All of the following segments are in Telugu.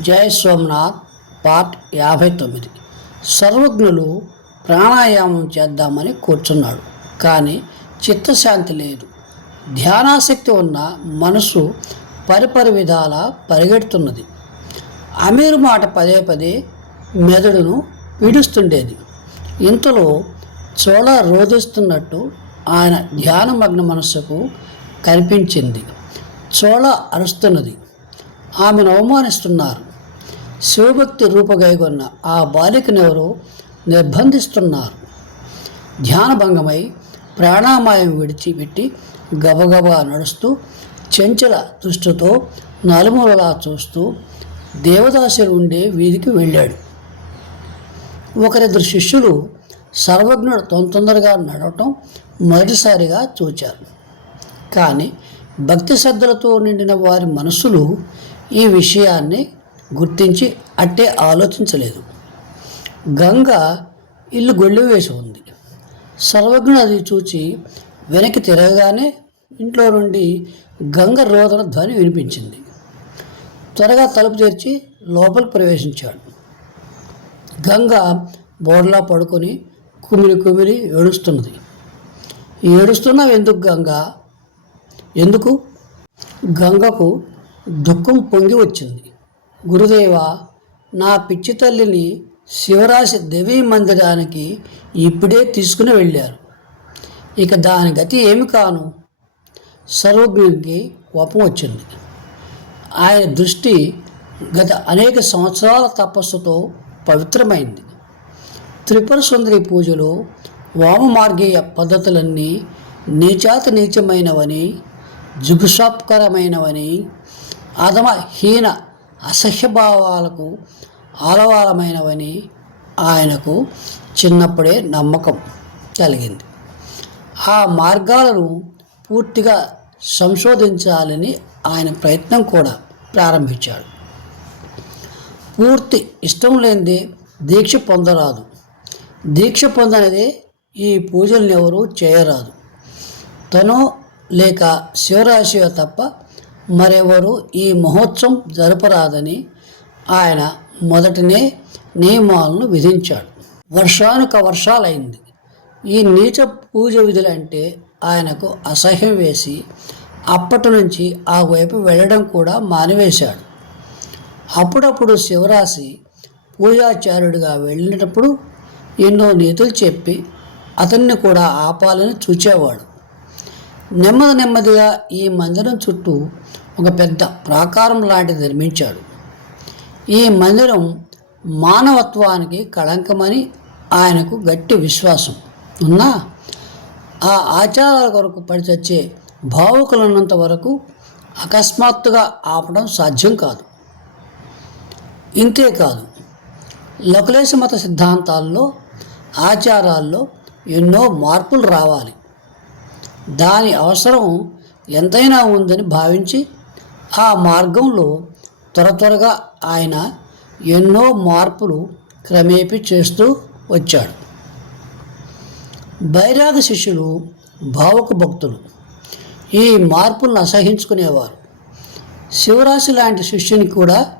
జయ సోమనాథ్ పార్ట్ యాభై తొమ్మిది సర్వజ్ఞులు ప్రాణాయామం చేద్దామని కూర్చున్నాడు. కానీ చిత్తశాంతి లేదు. ధ్యానాసక్తి ఉన్న మనసు పరిపరి విధాల పరిగెడుతున్నది. అమీర్ మాట పదే పదే మెదడును పీడిస్తుండేది. ఇంతలో చోళ రోధిస్తున్నట్టు ఆయన ధ్యానమగ్న మనస్సుకు కనిపించింది. చోళ అరుస్తున్నది. ఆమెను అవమానిస్తున్నారు. శివభక్తి రూపగైగొన్న ఆ బాలికనెవరో నిర్బంధిస్తున్నారు. ధ్యానభంగమై ప్రాణామాయం విడిచిపెట్టి గబగబా నడుస్తూ చెంచల దృష్టితో నలుమూలలా చూస్తూ దేవదాసులు ఉండే వీధికి వెళ్ళాడు. ఒకరిద్దరు శిష్యులు సర్వజ్ఞుడు తొందరగా నడవటం మొదటిసారిగా చూచారు. కానీ భక్తి శ్రద్ధలతో నిండిన వారి మనసులు ఈ విషయాన్ని గుర్తించి అట్టే ఆలోచించలేదు. గంగ ఇల్లు గొళ్ళు వేసి ఉంది. సర్వజ్ఞుడు అది చూచి వెనక్కి తిరగగానే ఇంట్లో నుండి గంగ రోదన ధ్వని వినిపించింది. త్వరగా తలుపు తెరిచి లోపలికి ప్రవేశించాడు. గంగ బోర్లా పడుకొని కుమిలి కుమిలి ఏడుస్తున్నది. ఏడుస్తున్నావు ఎందుకు గంగ? ఎందుకు? గంగకు దుఃఖం పొంగి వచ్చింది. గురుదేవ నా పిచ్చి తల్లిని శివరాశి దేవీ మందిరానికి ఇప్పుడే తీసుకుని వెళ్ళారు. ఇక దాని గతి ఏమి కాను? సర్వజ్ఞునికి కోపం వచ్చింది. ఆయన దృష్టి గత అనేక సంవత్సరాల తపస్సుతో పవిత్రమైంది. త్రిపుర సుందరి పూజలో వామమార్గీయ పద్ధతులన్నీ నీచాతి నీచమైనవని జుగుసాప్కరమైనవని అధమహీన అసహ్యభావాలకు ఆలవాలమైనవని ఆయనకు చిన్నప్పుడే నమ్మకం కలిగింది. ఆ మార్గాలను పూర్తిగా సంశోధించాలని ఆయన ప్రయత్నం కూడా ప్రారంభించాడు. పూర్తి ఇష్టం లేనిదే దీక్ష పొందరాదు. దీక్ష పొందనిదే ఈ పూజలను ఎవరూ చేయరాదు. తను లేక శివరాశివ తప్ప మరెవరు ఈ మహోత్సవం జరపరాదని ఆయన మొదటనే నియమాలను విధించాడు. వర్షానుక వర్షాలైంది. ఈ నీచ పూజ విధులంటే ఆయనకు అసహ్యం వేసి అప్పటి నుంచి ఆ వైపు వెళ్ళడం కూడా మానివేశాడు. అప్పుడప్పుడు శివరాశి పూజాచార్యుడిగా వెళ్ళినప్పుడు ఎన్నో నీతులు చెప్పి అతన్ని కూడా ఆపాలని చూచేవాడు. నెమ్మది నెమ్మదిగా ఈ మందిరం చుట్టూ ఒక పెద్ద ప్రాకారం లాంటిది నిర్మించాడు. ఈ మందిరం మానవత్వానికి కళంకమని ఆయనకు గట్టి విశ్వాసం. ఉన్నా ఆ ఆచారాల కొరకు పడిచచ్చే భావుకులున్నంత వరకు అకస్మాత్తుగా ఆపడం సాధ్యం కాదు. ఇంతేకాదు లకులేశ మత సిద్ధాంతాల్లో ఆచారాల్లో ఎన్నో మార్పులు రావాలి. దాని అవసరం ఎంతైనా ఉందని భావించి ఆ మార్గంలో త్వర త్వరగా ఆయన ఎన్నో మార్పులు క్రమేపీ చేస్తూ వచ్చాడు. బైరాగ శిష్యులు భావక భక్తులు ఈ మార్పులను అసహించుకునేవారు. శివరాశి లాంటి శిష్యుని కూడా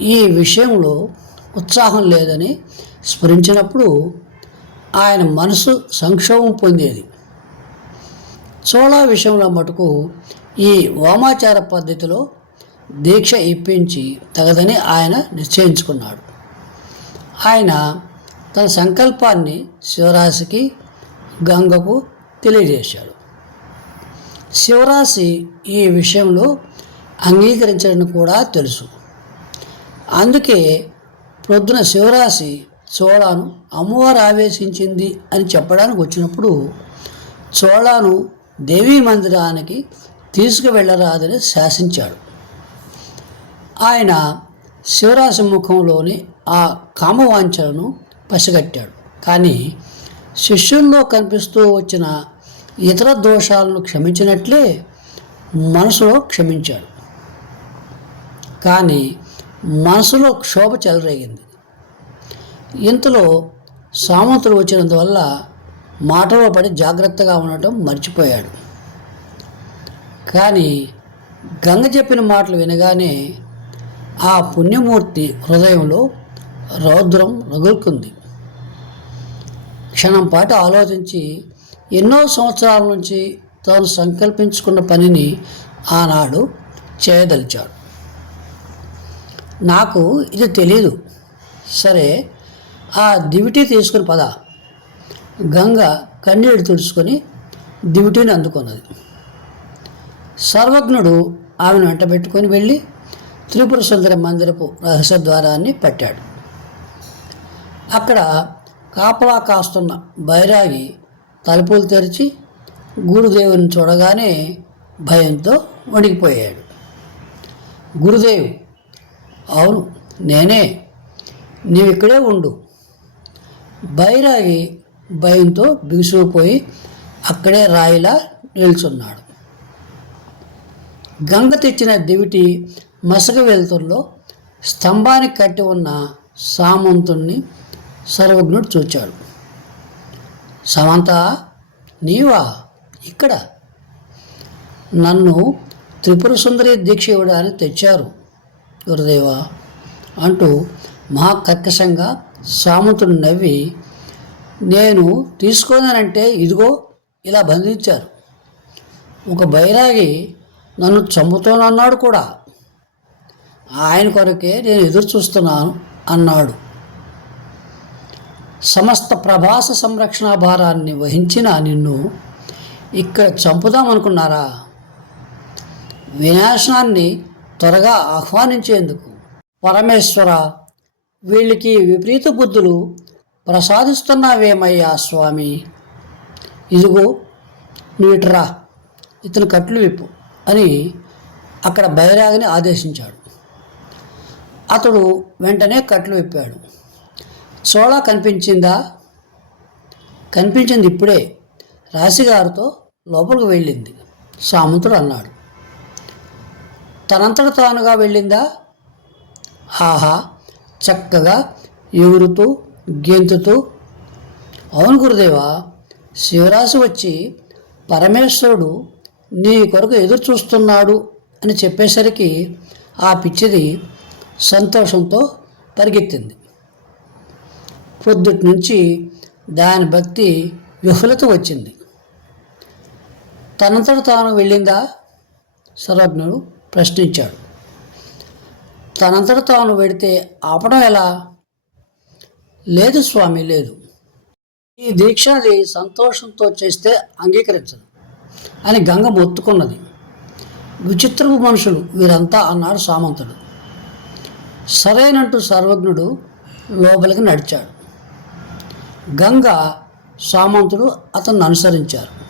ఈ విషయంలో ఉత్సాహం లేదని స్మరించినప్పుడు ఆయన మనసు సంక్షోభం పొందేది. చోళా విషయంలో మటుకు ఈ వామాచార పద్ధతిలో దీక్ష ఇప్పించి తగదని ఆయన నిశ్చయించుకున్నాడు. ఆయన తన సంకల్పాన్ని శివరాశికి గంగకు తెలియజేశాడు. శివరాశి ఈ విషయంలో అంగీకరించడం కూడా తెలుసు. అందుకే ప్రొద్దున శివరాశి చోళాను అమ్మవారు ఆవేశించింది అని చెప్పడానికి వచ్చినప్పుడు చోళాను దేవీ మందిరానికి తీసుకువెళ్ళరాదని శాసించాడు. ఆయన శివరాశి ముఖంలోని ఆ కామవాంఛలను పసిగట్టాడు. కానీ శిష్యుల్లో కనిపిస్తూ వచ్చిన ఇతర దోషాలను క్షమించినట్లే మనసులో క్షమించాడు. కానీ మనసులో క్షోభ చెలరేగింది. ఇంతలో సామంతులు వచ్చినందువల్ల మాటలో పడి జాగ్రత్తగా ఉండటం మర్చిపోయాడు. కానీ గంగ చెప్పిన మాటలు వినగానే ఆ పుణ్యమూర్తి హృదయంలో రౌద్రం రగులుకుంది. క్షణం పాటు ఆలోచించి ఎన్నో సంవత్సరాల నుంచి తాను సంకల్పించుకున్న పనిని ఆనాడు చేయదలిచాడు. నాకు ఇది తెలీదు. సరే ఆ దివిటీ తీసుకుని పద. గంగ కన్నీడు తుడుచుకొని దివిటీని అందుకున్నది. సర్వజ్ఞుడు ఆమెను వెంటబెట్టుకొని వెళ్ళి త్రిపుర సుందర మందిరపు రహస్య ద్వారాన్ని పట్టాడు. అక్కడ కాపలా కాస్తున్న బైరాగి తలుపులు తెరిచి గురుదేవుని చూడగానే భయంతో వణికిపోయాడు. గురుదేవ్ అవును నేనే నీవిక్కడే ఉండు. బైరాగి భయంతో బిగుసుకుపోయి అక్కడే రాయిలా నిల్చున్నాడు. గంగ తెచ్చిన దివిటి మసక వెలుతుల్లో స్తంభానికి కట్టి ఉన్న సామంతుణ్ణి సర్వజ్ఞుడు చూచాడు. సమంత నీవా ఇక్కడ? నన్ను త్రిపుర సుందరి దీక్ష ఇవ్వడానికి తెచ్చారు గురుదేవా అంటూ మహాకర్కశంగా సామంతుడు నవ్వి నేను తీసుకోనానంటే ఇదిగో ఇలా బంధించారు. ఒక బైరాగి నన్ను చంపుతోనన్నాడు కూడా. ఆయన కొరకే నేను ఎదురు చూస్తున్నాను అన్నాడు. సమస్త ప్రభాస సంరక్షణ భారాన్ని వహించిన నిన్ను ఇక్కడ చంపుదామనుకున్నారా? వినాశనాన్ని త్వరగా ఆహ్వానించేందుకు. పరమేశ్వర వీళ్ళకి విపరీత బుద్ధులు ప్రసాదిస్తున్నావేమయ్యా స్వామి? ఇదిగో నువ్వు ఇతను కట్లు విప్పు అని అక్కడ బైరాగిని ఆదేశించాడు. అతడు వెంటనే కట్లు విప్పాడు. చోళా కనిపించిందా? కనిపించింది ఇప్పుడే రాశిగారితో లోపలికి వెళ్ళింది. సామంతుడు అన్నాడు. తనంతట తానుగా వెళ్ళిందా? ఆహా చక్కగా ఎగురుతూ గెంతుతూ అవును గురుదేవా శివరాశి వచ్చి పరమేశ్వరుడు నీ కొరకు ఎదురు చూస్తున్నాడు అని చెప్పేసరికి ఆ పిచ్చిది సంతోషంతో పరిగెత్తింది. పొద్దుటి నుంచి దాని భక్తి విఫలత వచ్చింది. తనంతట తాను వెళ్ళిందా? సర్వజ్ఞుడు ప్రశ్నించాడు. తనంతట తాను వెడితే ఆపడం ఎలా? లేదు స్వామి లేదు. ఈ దీక్షని సంతోషంతో చేస్తే అంగీకరించదు అని గంగ మొత్తుకున్నది. విచిత్రపు మనుషులు వీరంతా అన్నాడు సామంతుడు. సరేనంటూ సర్వజ్ఞుడు లోపలికి నడిచాడు. గంగ సామంతుడు అతన్ని అనుసరించారు.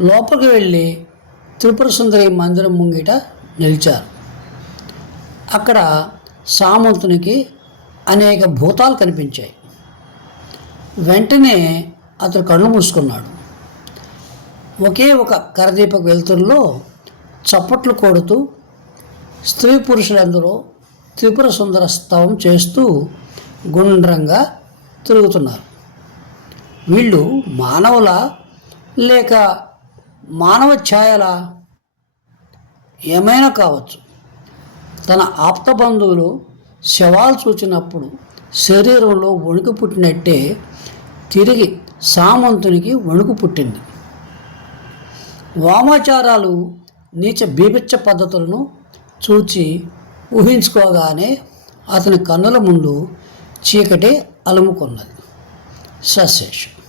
లోపలికి వెళ్ళి త్రిపుర సుందరి మందిరం ముంగిట నిలిచారు. అక్కడ సామంతునికి అనేక భూతాలు కనిపించాయి. వెంటనే అతడు కళ్ళు మూసుకున్నాడు. ఒకే ఒక కరదీపక వెలుతురులో చప్పట్లు కొడుతూ స్త్రీ పురుషులందరూ త్రిపుర సుందర స్తవం చేస్తూ గుండ్రంగా తిరుగుతున్నారు. వీళ్ళు మానవుల లేక మానవ ఛాయల ఏమైనా కావచ్చు. తన ఆప్త బంధువులు శవాలు చూచినప్పుడు శరీరంలో వణుకు పుట్టినట్టే తిరిగి సామంతునికి వణుకు పుట్టింది. వామాచారాలు నీచ బీభిచ్చ పద్ధతులను చూచి ఊహించుకోగానే అతని కన్నుల ముందు చీకటి అలుముకున్నది. సశేషం.